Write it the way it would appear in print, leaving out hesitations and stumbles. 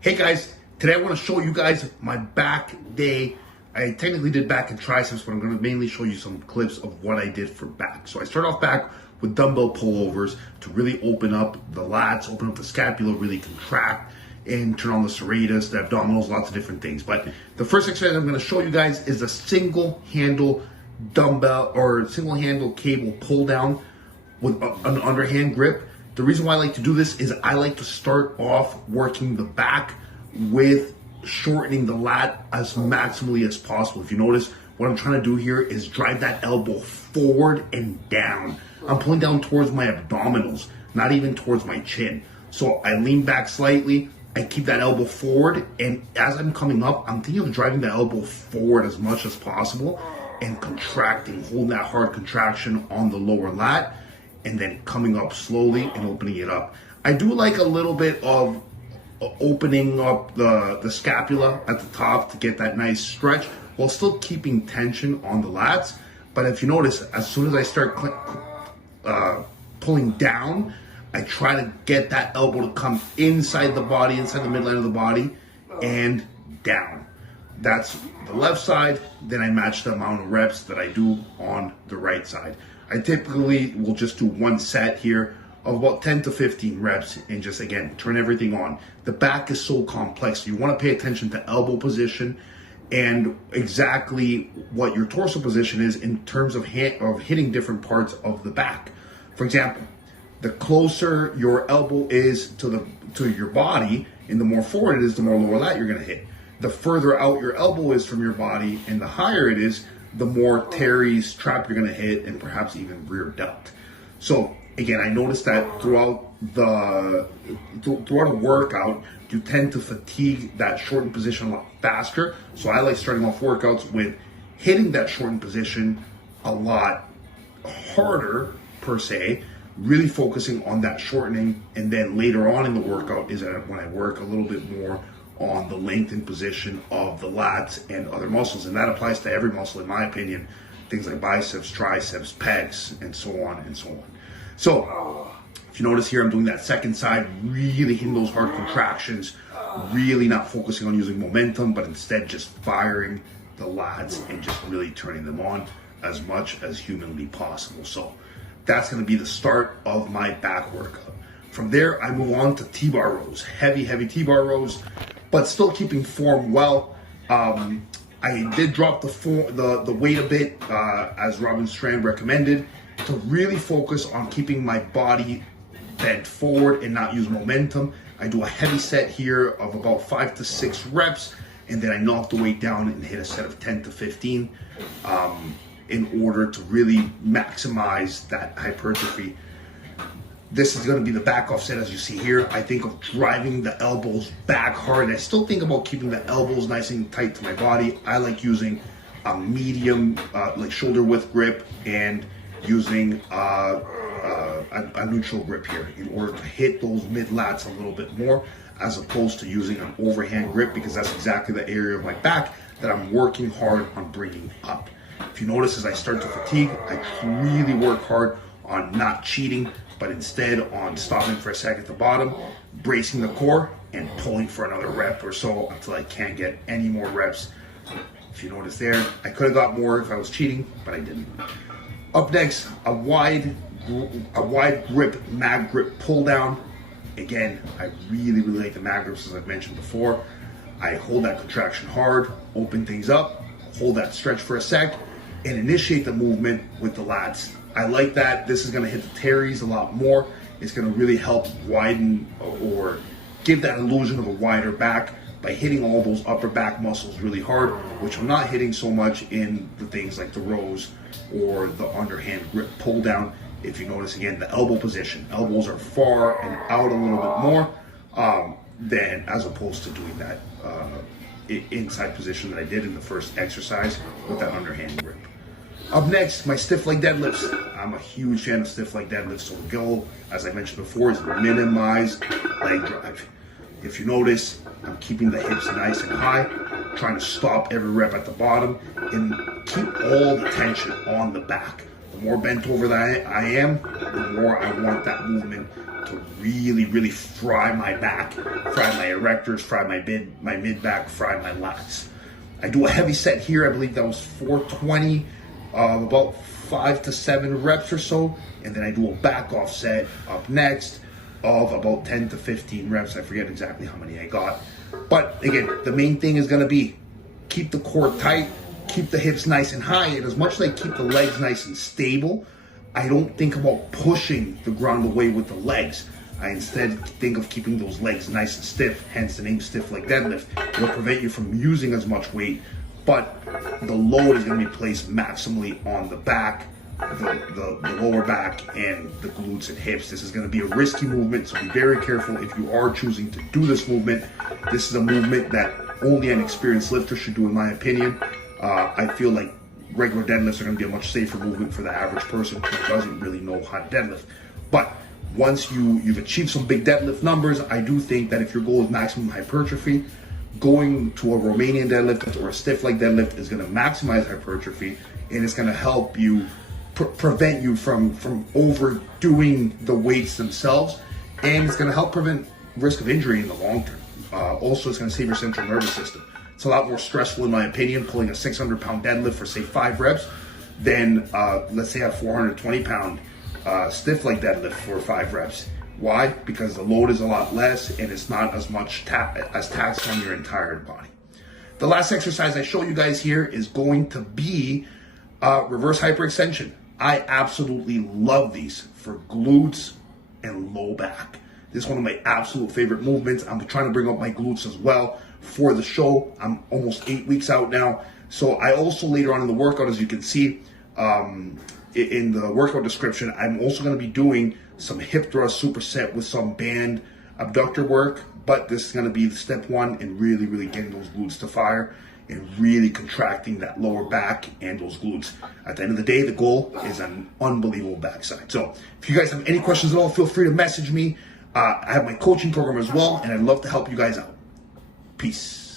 Hey guys, today I want to show you guys my back day. I technically did back and triceps, but I'm going to mainly show you some clips of what I did for back. So I start off back with dumbbell pullovers to really open up the lats, open up the scapula, really contract and turn on the serratus, the abdominals, lots of different things. But the first exercise I'm going to show you guys is a single handle dumbbell or single handle cable pull down with an underhand grip. The reason why I like to do this is I like to start off working the back with shortening the lat as maximally as possible. If you notice, what I'm trying to do here is drive that elbow forward and down. I'm pulling down towards my abdominals, not even towards my chin. So I lean back slightly, I keep that elbow forward, and as I'm coming up, I'm thinking of driving the elbow forward as much as possible and contracting, holding that hard contraction on the lower lat, and then coming up slowly and opening it up. I do like a little bit of opening up the scapula at the top to get that nice stretch while still keeping tension on the lats. But if you notice, as soon as I start pulling down, I try to get that elbow to come inside the body, inside the midline of the body, and down. That's the left side. Then I match the amount of reps that I do on the right side. I typically will just do one set here of about 10 to 15 reps and just, again, turn everything on. The back is so complex. You want to pay attention to elbow position and exactly what your torso position is in terms of hitting different parts of the back. For example, the closer your elbow is to your body and the more forward it is, the more lower lat you're going to hit. The further out your elbow is from your body and the higher it is, the more teres, trap you're going to hit, and perhaps even rear delt. So again, I noticed that throughout a workout, you tend to fatigue that shortened position a lot faster. So I like starting off workouts with hitting that shortened position a lot harder, per se, really focusing on that shortening. And then later on in the workout is when I work a little bit more on the lengthened position of the lats and other muscles. And that applies to every muscle, in my opinion, things like biceps, triceps, pecs, and so on and so on. So if you notice here, I'm doing that second side, really hitting those hard contractions, really not focusing on using momentum, but instead just firing the lats and just really turning them on as much as humanly possible. So that's going to be the start of my back workout. From there, I move on to T-bar rows, heavy T-bar rows, but still keeping form well. I did drop the weight a bit, as Robin Strand recommended, to really focus on keeping my body bent forward and not use momentum. I do a heavy set here of about 5 to 6 reps, and then I knock the weight down and hit a set of 10 to 15 in order to really maximize that hypertrophy. This is going to be the back offset, as you see here. I think of driving the elbows back hard. I still think about keeping the elbows nice and tight to my body. I like using a medium, like shoulder width grip, and using a neutral grip here in order to hit those mid lats a little bit more, as opposed to using an overhand grip, because that's exactly the area of my back that I'm working hard on bringing up. If you notice, as I start to fatigue, I really work hard on not cheating, but instead on stopping for a second at the bottom, bracing the core, and pulling for another rep or so until I can't get any more reps. If you notice there, I could have got more if I was cheating, but I didn't. Up next, a wide grip mag grip pull down. Again, I really like the mag grips, as I've mentioned before. I hold that contraction hard, open things up, hold that stretch for a sec, and initiate the movement with the lats. I like that. This is going to hit the teres a lot more. It's going to really help widen or give that illusion of a wider back by hitting all those upper back muscles really hard, which I'm not hitting so much in the things like the rows or the underhand grip pull down. If you notice, again, the elbow position, elbows are far and out a little bit more than as opposed to doing that inside position that I did in the first exercise with that underhand grip. Up next, my stiff leg deadlifts. I'm a huge fan of stiff leg deadlifts. So the goal, as I mentioned before, is minimize leg drive. If you notice, I'm keeping the hips nice and high, trying to stop every rep at the bottom and keep all the tension on the back. The more bent over that I am, the more I want that movement to really, really fry my back, fry my erectors, fry my mid back, fry my lats. I do a heavy set here. I believe that was 420, about 5 to 7 reps or so. And then I do a back off set up next of about 10 to 15 reps. I forget exactly how many I got. But again, the main thing is going to be keep the core tight, keep the hips nice and high. And as much as I keep the legs nice and stable, I don't think about pushing the ground away with the legs. I instead think of keeping those legs nice and stiff, hence the name stiff leg deadlift. It'll prevent you from using as much weight, but the load is going to be placed maximally on the back, the lower back, and the glutes and hips. This is going to be a risky movement, so be very careful if you are choosing to do this movement. This is a movement that only an experienced lifter should do, in my opinion. I feel like regular deadlifts are going to be a much safer movement for the average person who doesn't really know how to deadlift. But once you've achieved some big deadlift numbers, I do think that if your goal is maximum hypertrophy, going to a Romanian deadlift or a stiff leg deadlift is going to maximize hypertrophy, and it's going to help you prevent you from overdoing the weights themselves, and it's going to help prevent risk of injury in the long term. Also, it's going to save your central nervous system. It's a lot more stressful, in my opinion, pulling a 600-pound deadlift for, say, 5 reps than, let's say, a 420-pound stiff leg deadlift for 5 reps. Why? Because the load is a lot less and it's not as much taxed on your entire body. The last exercise I show you guys here is going to be reverse hyperextension. I absolutely love these for glutes and low back. This is one of my absolute favorite movements. I'm trying to bring up my glutes as well for the show. I'm almost 8 weeks out now. So I also, later on in the workout, as you can see, in the workout description, I'm also going to be doing some hip thrust superset with some band abductor work. But this is going to be step 1 in really, really getting those glutes to fire and really contracting that lower back and those glutes. At the end of the day, the goal is an unbelievable backside. So if you guys have any questions at all, feel free to message me. I have my coaching program as well, and I'd love to help you guys out. Peace.